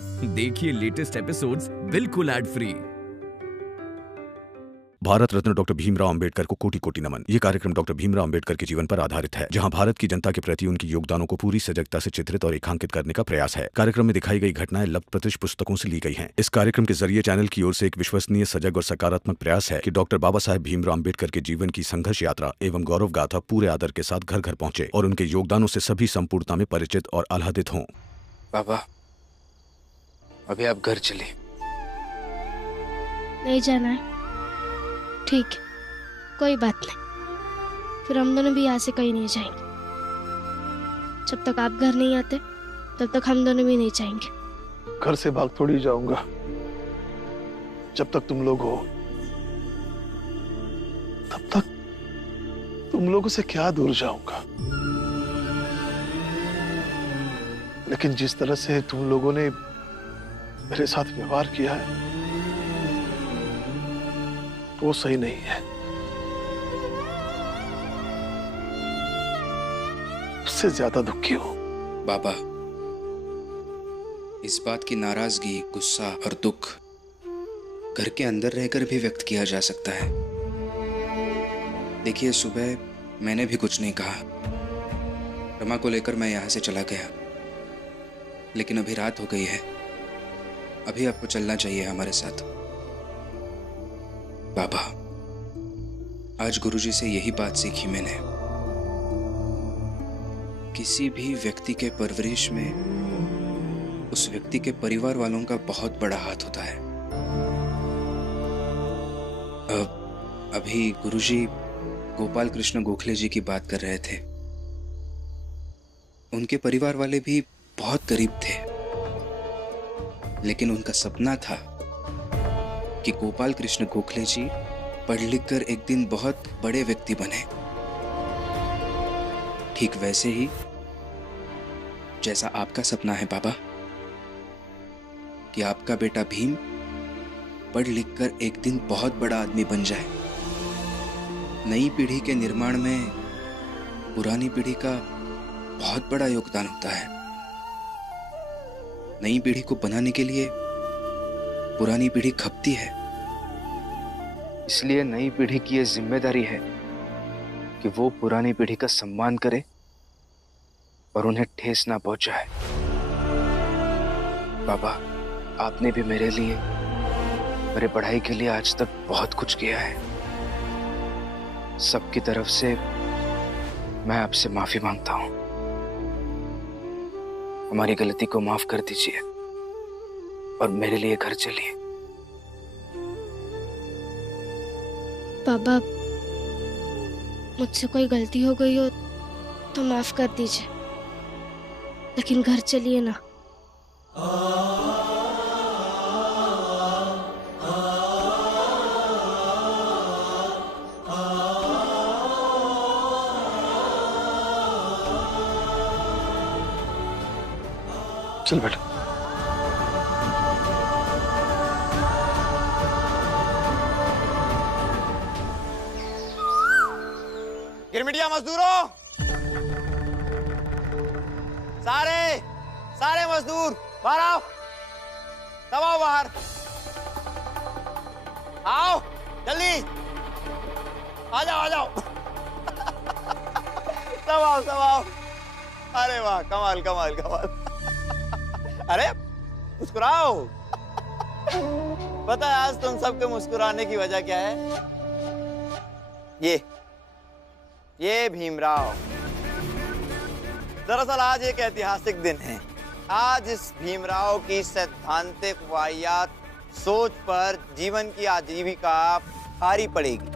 देखिए latest episodes बिल्कुल ad free. Bharat Ratna doctor Bhimrao Ambedkar को कोटि कोटि नमन। ये कार्यक्रम डॉक्टर भीमराव अंबेडकर के जीवन पर आधारित है, जहां भारत की जनता के प्रति उनके योगदानों को पूरी सजगता से चित्रित और रेखांकित करने का प्रयास है। कार्यक्रम में दिखाई गई घटनाएं लब्ध पुस्तकों से ली गई हैं। इस कार्यक्रम के जरिए चैनल की ओर से एक विश्वसनीय, सजग और सकारात्मक प्रयास है कि डॉक्टर बाबा साहेब भीमराव अंबेडकर के जीवन की संघर्ष यात्रा एवं गौरव गाथा पूरे आदर के साथ घर घर पहुंचे और उनके योगदानों से सभी संपूर्णता में परिचित और आह्लादित हों। बाबा, अभी आप घर चलिए। नहीं जाना है? ठीक है, कोई बात नहीं। फिर हम दोनों भी यहाँ से कहीं नहीं जाएंगे। जब तक आप घर नहीं आते तब तक हम दोनों भी नहीं जाएंगे। घर से भाग थोड़ी जाऊंगा। जब तक तुम लोग हो तब तक तुम लोगों से क्या दूर जाऊंगा। लेकिन जिस तरह से तुम लोगों ने मेरे साथ व्यवहार किया है वो सही नहीं है। उससे ज्यादा दुखी हूं। बाबा, इस बात की नाराजगी, गुस्सा और दुख घर के अंदर रहकर भी व्यक्त किया जा सकता है। देखिए, सुबह मैंने भी कुछ नहीं कहा। रमा को लेकर मैं यहां से चला गया, लेकिन अभी रात हो गई है। अभी आपको चलना चाहिए हमारे साथ। बाबा, आज गुरुजी से यही बात सीखी मैंने। किसी भी व्यक्ति के परवरिश में उस व्यक्ति के परिवार वालों का बहुत बड़ा हाथ होता है। अभी गुरुजी गोपाल कृष्ण गोखले जी की बात कर रहे थे। उनके परिवार वाले भी बहुत गरीब थे, लेकिन उनका सपना था कि गोपाल कृष्ण गोखले जी पढ़ लिख कर एक दिन बहुत बड़े व्यक्ति बने। ठीक वैसे ही जैसा आपका सपना है बाबा, कि आपका बेटा भीम पढ़ लिख कर एक दिन बहुत बड़ा आदमी बन जाए। नई पीढ़ी के निर्माण में पुरानी पीढ़ी का बहुत बड़ा योगदान होता है। नई पीढ़ी को बनाने के लिए पुरानी पीढ़ी खपती है। इसलिए नई पीढ़ी की यह जिम्मेदारी है कि वो पुरानी पीढ़ी का सम्मान करे और उन्हें ठेस ना पहुंचाए। बाबा, आपने भी मेरे लिए, मेरे पढ़ाई के लिए आज तक बहुत कुछ किया है। सबकी तरफ से मैं आपसे माफी मांगता हूं। हमारी गलती को माफ कर दीजिए और मेरे लिए घर चलिए। बाबा, मुझसे कोई गलती हो गई हो तो माफ कर दीजिए, लेकिन घर चलिए ना। चल बेटा। गिरमिटिया मजदूरों, सारे मजदूर बाहर आओ। सब आओ बाहर, आओ जल्दी, आ जाओ सब आओ। अरे वाह, कमाल। अरे मुस्कुराओ। पता है आज तुम सबके मुस्कुराने की वजह क्या है? ये भीमराव। दरअसल आज एक ऐतिहासिक दिन है। आज इस भीमराव की सैद्धांतिक वाहियात सोच पर जीवन की आजीविका भारी पड़ेगी।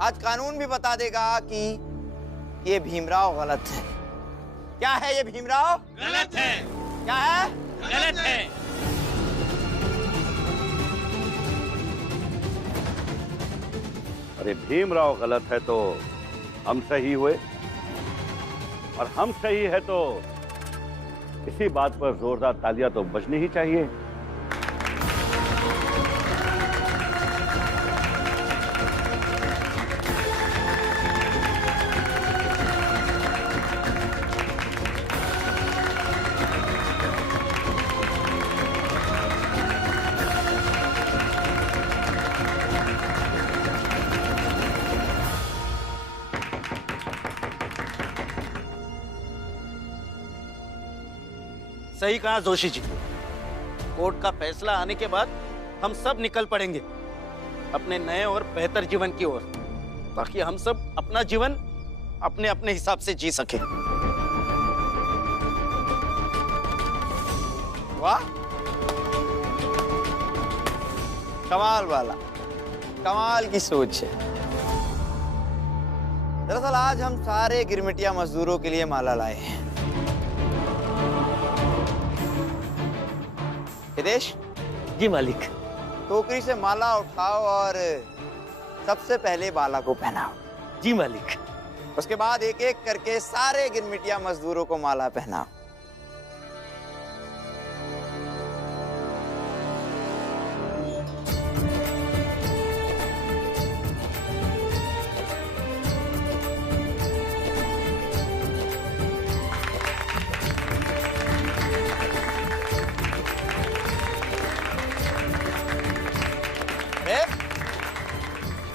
आज कानून भी बता देगा कि ये भीमराव गलत है। क्या है ये भीमराव? गलत है। क्या है? गलत है। अरे भीमराव गलत है तो हम सही हुए, और हम सही है तो इसी बात पर जोरदार तालियां तो बजनी ही चाहिए। सही कहा जोशी जी। कोर्ट का फैसला आने के बाद हम सब निकल पड़ेंगे अपने नए और बेहतर जीवन की ओर, ताकि हम सब अपना जीवन अपने अपने हिसाब से जी सके। वाह, कमाल वाला, कमाल की सोच है। दरअसल आज हम सारे गिरमिटिया मजदूरों के लिए माला लाए हैं। हितेश जी मालिक। टोकरी से माला उठाओ और सबसे पहले बाला को पहनाओ। जी मालिक। उसके बाद एक एक करके सारे गिरमिटिया मजदूरों को माला पहनाओ।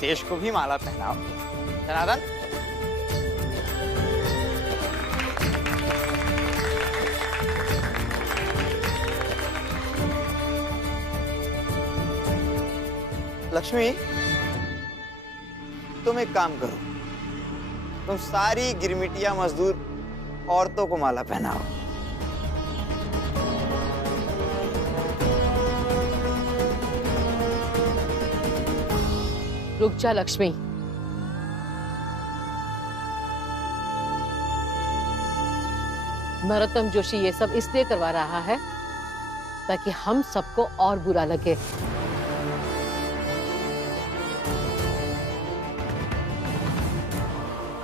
देश को भी माला पहनाओ। जनार्दन, लक्ष्मी, तुम एक काम करो, तुम सारी गिरमिटिया मजदूर औरतों को माला पहनाओ। रुक जा लक्ष्मी। नरोत्तम जोशी ये सब इसलिए करवा रहा है ताकि हम सबको और बुरा लगे।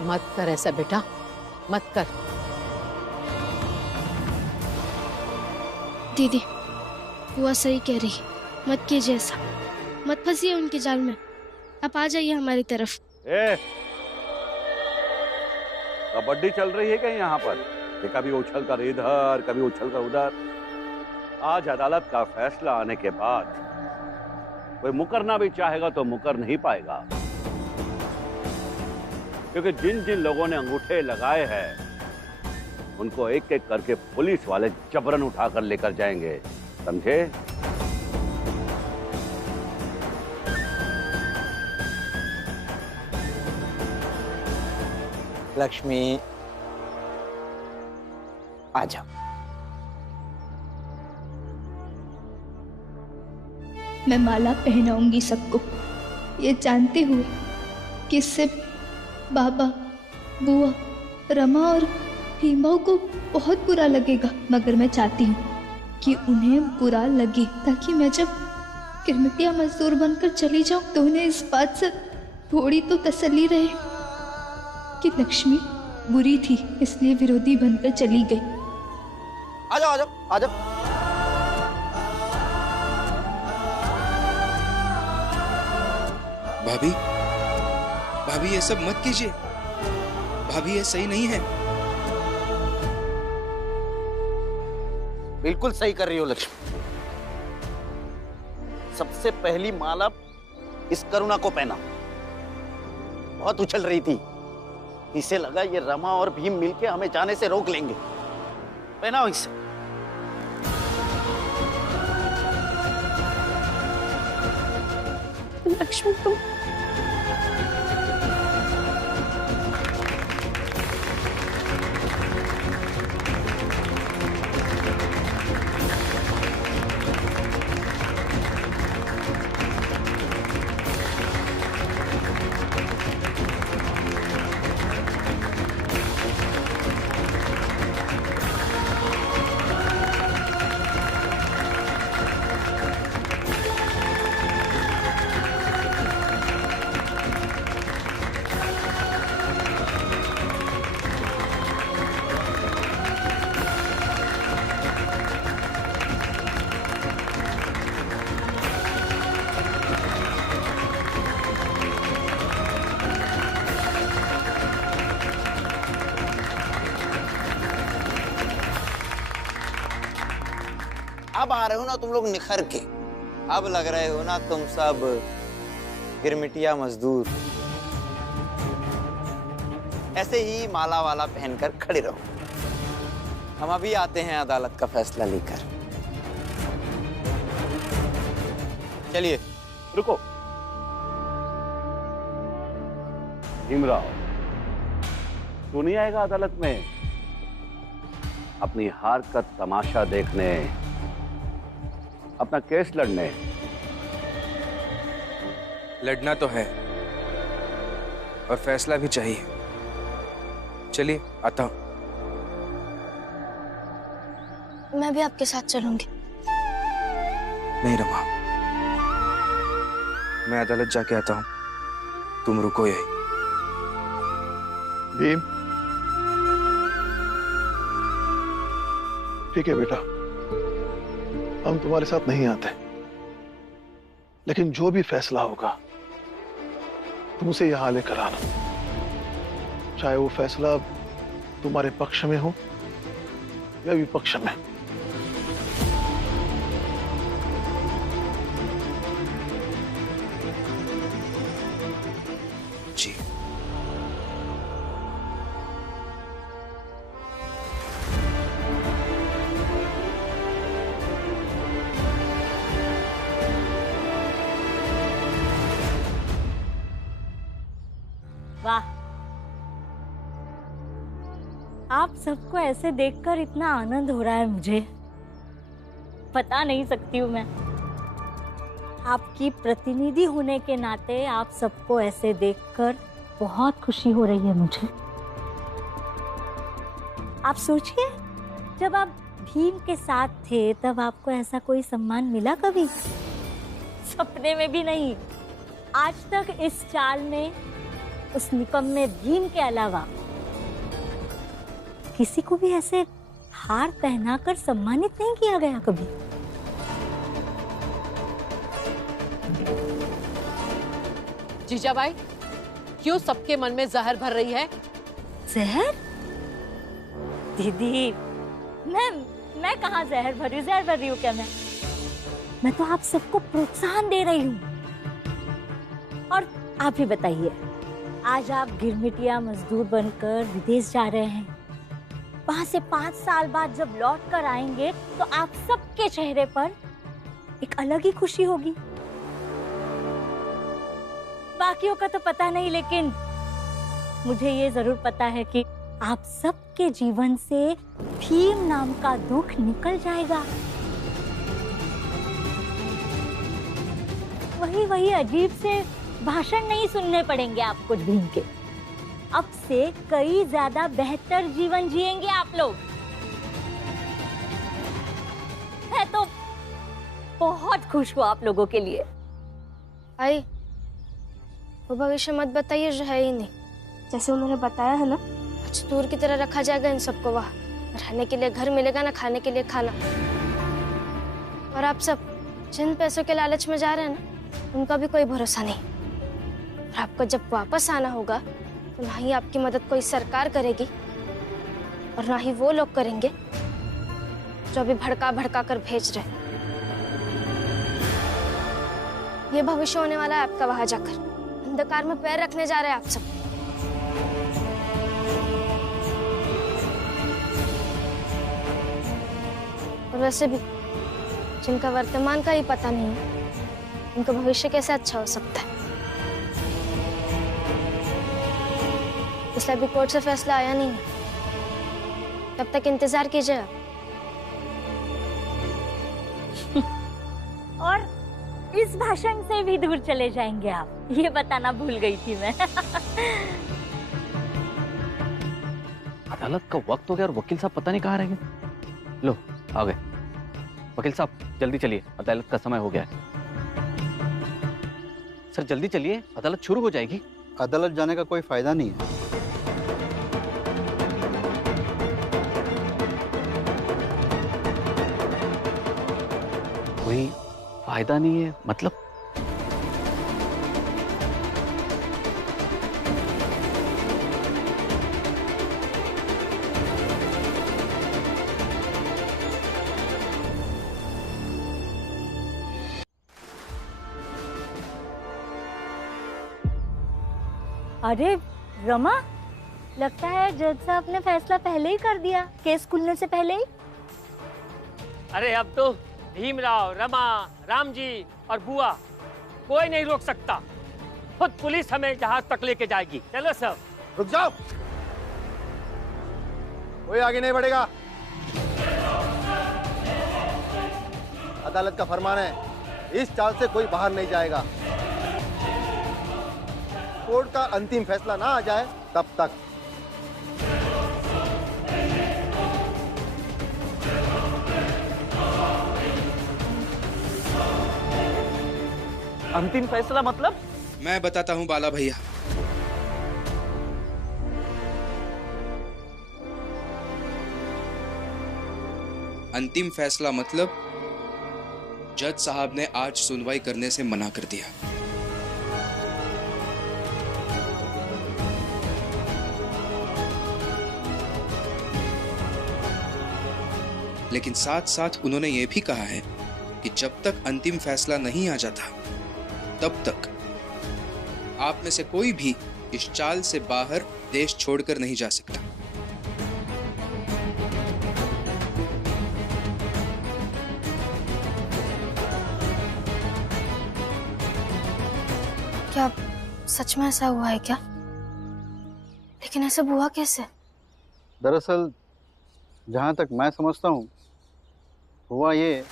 मत कर ऐसा बेटा, मत कर। दीदी, बुआ सही कह रही, मत कीजिए ऐसा, मत फंसिए उनके जाल में। आप आ जाइए हमारी तरफ। कबड्डी चल रही है क्या यहाँ पर? ये कभी उछल कर इधर, कभी उछल कर उधर। आज अदालत का फैसला आने के बाद कोई मुकरना भी चाहेगा तो मुकर नहीं पाएगा, क्योंकि जिन जिन लोगों ने अंगूठे लगाए हैं उनको एक एक करके पुलिस वाले जबरन उठाकर लेकर जाएंगे, समझे? लक्ष्मी, आ जाओ। मैं माला पहनाऊंगी सबको, ये जानते हुए कि इससे बाबा, बुआ, रमा और भीमाओं को बहुत बुरा लगेगा, मगर मैं चाहती हूँ कि उन्हें बुरा लगे, ताकि मैं जब गिरमिटिया मजदूर बनकर चली जाऊँ तो उन्हें इस बात से थोड़ी तो तसल्ली रहे कि लक्ष्मी बुरी थी इसलिए विरोधी बनकर चली गई। आ जाओ, आ जाओ, आ जाओ। भाभी, भाभी ये सब मत कीजिए। भाभी ये सही नहीं है। बिल्कुल सही कर रही हो लक्ष्मी। सबसे पहली माला इस करुणा को पहना। बहुत उछल रही थी, इसे लगा ये रमा और भीम मिलके हमें जाने से रोक लेंगे। पहनाओ इसे। लक्ष्मी तुम अब आ रहे हो ना तुम लोग निखर के। अब लग रहे हो ना तुम सब गिरमिटिया मजदूर। ऐसे ही माला वाला पहनकर खड़े रहो। हम अभी आते हैं अदालत का फैसला लेकर। चलिए। रुको। भीमराव, तू नहीं आएगा अदालत में अपनी हार का तमाशा देखने, अपना केस लड़ने? लड़ना तो है और फैसला भी चाहिए। चलिए, आता हूं। मैं भी आपके साथ चलूंगी। नहीं रमा, मैं अदालत जाके आता हूं, तुम रुको यही। भीम, ठीक है बेटा, हम तुम्हारे साथ नहीं आते, लेकिन जो भी फैसला होगा तुम उसे यहां लेकर आना, चाहे वो फैसला तुम्हारे पक्ष में हो या विपक्ष में। जी। वाह, आप सबको ऐसे देखकर इतना आनंद हो रहा है, मुझे बता नहीं सकती हूँ मैं। आपकी प्रतिनिधि होने के नाते आप सबको ऐसे देखकर बहुत खुशी हो रही है मुझे। आप सोचिए, जब आप भीम के साथ थे तब आपको ऐसा कोई सम्मान मिला कभी? सपने में भी नहीं। आज तक इस चाल में उस निकम्मे भीम के अलावा किसी को भी ऐसे हार पहनाकर सम्मानित नहीं किया गया कभी। जीजाबाई, क्यों सबके मन में जहर भर रही है? जहर? दीदी, मैं कहाँ जहर भर रही हूँ क्या? मैं तो आप सबको प्रोत्साहन दे रही हूँ। और आप ही बताइए, आज आप गिरमिटिया मजदूर बनकर विदेश जा रहे हैं। वहां से 5 साल बाद जब लौट कर आएंगे तो आप सबके चेहरे पर एक अलग ही खुशी होगी। बाकियों का तो पता नहीं, लेकिन मुझे ये जरूर पता है कि आप सबके जीवन से भीम नाम का दुख निकल जाएगा। वही अजीब से भाषण नहीं सुनने पड़ेंगे आपको भीम के। अब से कई ज्यादा बेहतर जीवन जिएंगे आप लोग। मैं तो बहुत खुश हूँ आप लोगों के लिए। आई, वो भविष्य मत बताइए जो है ही नहीं। जैसे उन्होंने बताया है ना, मजदूर की तरह रखा जाएगा इन सबको। वहाँ रहने के लिए घर मिलेगा ना, खाने के लिए खाना। और आप सब जिन पैसों के लालच में जा रहे हैं ना, उनका भी कोई भरोसा नहीं। और आपको जब वापस आना होगा तो ना ही आपकी मदद कोई सरकार करेगी और ना ही वो लोग करेंगे जो अभी भड़का कर भेज रहे। ये भविष्य होने वाला है आपका। वहां जाकर अंधकार में पैर रखने जा रहे हैं आप सब। और वैसे भी जिनका वर्तमान का ही पता नहीं है, उनका भविष्य कैसे अच्छा हो सकता है? इसलिए अभी कोर्ट से फैसला आया नहीं है, तब तक इंतजार कीजिए आप। और इस भाषण से भी दूर चले जाएंगे आप, ये बताना भूल गई थी मैं। अदालत का वक्त हो गया और वकील साहब पता नहीं कहाँ रह गए। लो आ गए। वकील साहब जल्दी चलिए, अदालत का समय हो गया है। सर जल्दी चलिए, अदालत शुरू हो जाएगी। अदालत जाने का कोई फायदा नहीं है। कोई फायदा नहीं है मतलब? अरे रमा, लगता है जज साहब ने फैसला पहले ही कर दिया, केस खुलने से पहले ही। अरे अब तो भीमराव, रमा, राम जी और बुआ कोई नहीं रोक सकता। खुद पुलिस हमें जहाज तक लेके जाएगी। चलो सब। रुक जाओ, कोई आगे नहीं बढ़ेगा। अदालत का फरमान है, इस चाल से कोई बाहर नहीं जाएगा। कोर्ट का अंतिम फैसला ना आ जाए तब तक। अंतिम फैसला मतलब? मैं बताता हूं बाला भैया। अंतिम फैसला मतलब जज साहब ने आज सुनवाई करने से मना कर दिया। लेकिन साथ साथ उन्होंने ये भी कहा है कि जब तक अंतिम फैसला नहीं आ जाता तब तक आप में से कोई भी इस चाल से बाहर देश छोड़कर नहीं जा सकता। क्या सच में ऐसा हुआ है क्या? लेकिन ऐसा हुआ कैसे? दरअसल जहां तक मैं समझता हूँ हुआ ये,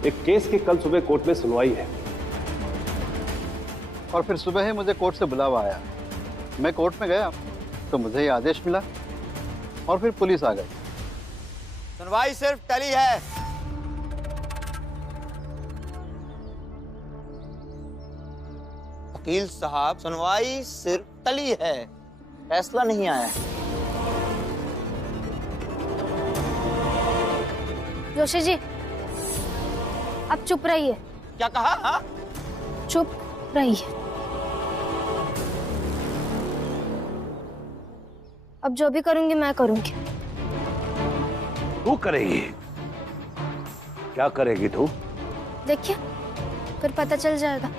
एक केस की कल सुबह कोर्ट में सुनवाई है और फिर सुबह ही मुझे कोर्ट से बुलावा आया। मैं कोर्ट में गया तो मुझे ये आदेश मिला और फिर पुलिस आ गई। सुनवाई सिर्फ टली है। वकील साहब, सुनवाई सिर्फ टली है, फैसला नहीं आया है। जोशी जी, अब चुप रहिए। क्या कहा? हाँ? चुप रहिए। अब जो भी करूंगी मैं करूंगी। तू करेगी? क्या करेगी तू? देखिए, फिर पता चल जाएगा।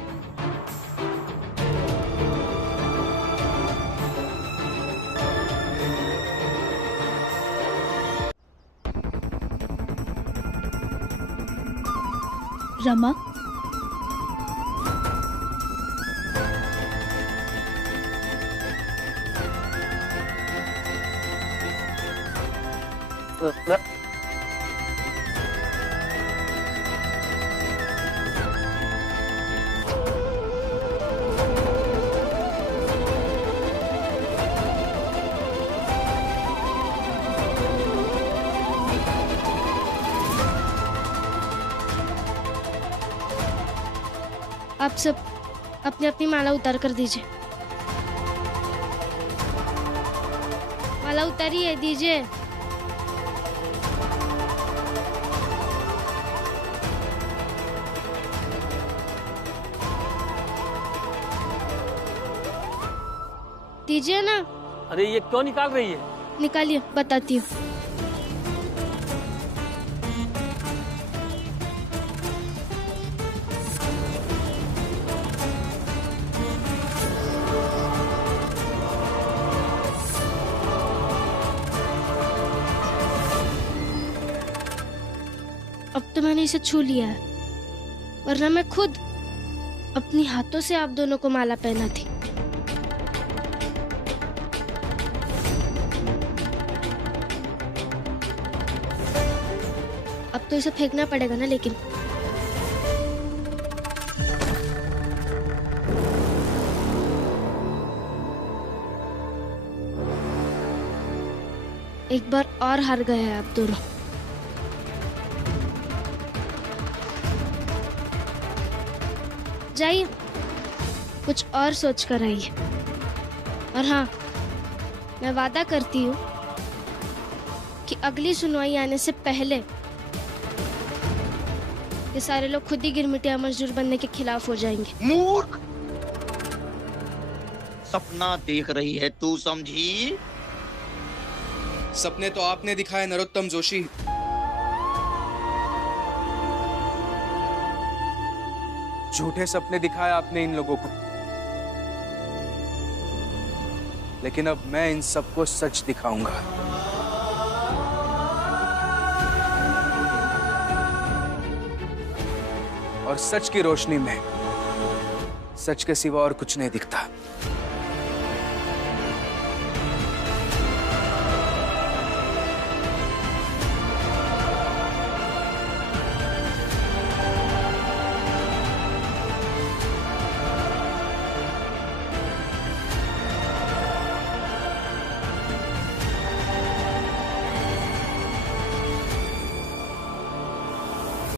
रमा, आप सब अपनी अपनी माला उतार कर दीजिए। माला उतारिए, दीजिए। दीजिए ना। अरे ये क्यों निकाल रही है? निकालिए, बताती हूँ। अब तो मैंने इसे छू लिया है, वरना मैं खुद अपनी हाथों से आप दोनों को माला पहना थी। अब तो इसे फेंकना पड़ेगा ना, लेकिन एक बार और हार गए हैं आप दोनों। जाइए, कुछ और सोच कर आइए। और हाँ, मैं वादा करती हूँ कि अगली सुनवाई आने से पहले ये सारे लोग खुद ही गिरमिटिया मजदूर बनने के खिलाफ हो जाएंगे। मूर्ख! सपना देख रही है तू, समझी? सपने तो आपने दिखाए नरोत्तम जोशी। झूठे सपने दिखाए आपने इन लोगों को, लेकिन अब मैं इन सबको सच दिखाऊंगा। और सच की रोशनी में सच के सिवा और कुछ नहीं दिखता।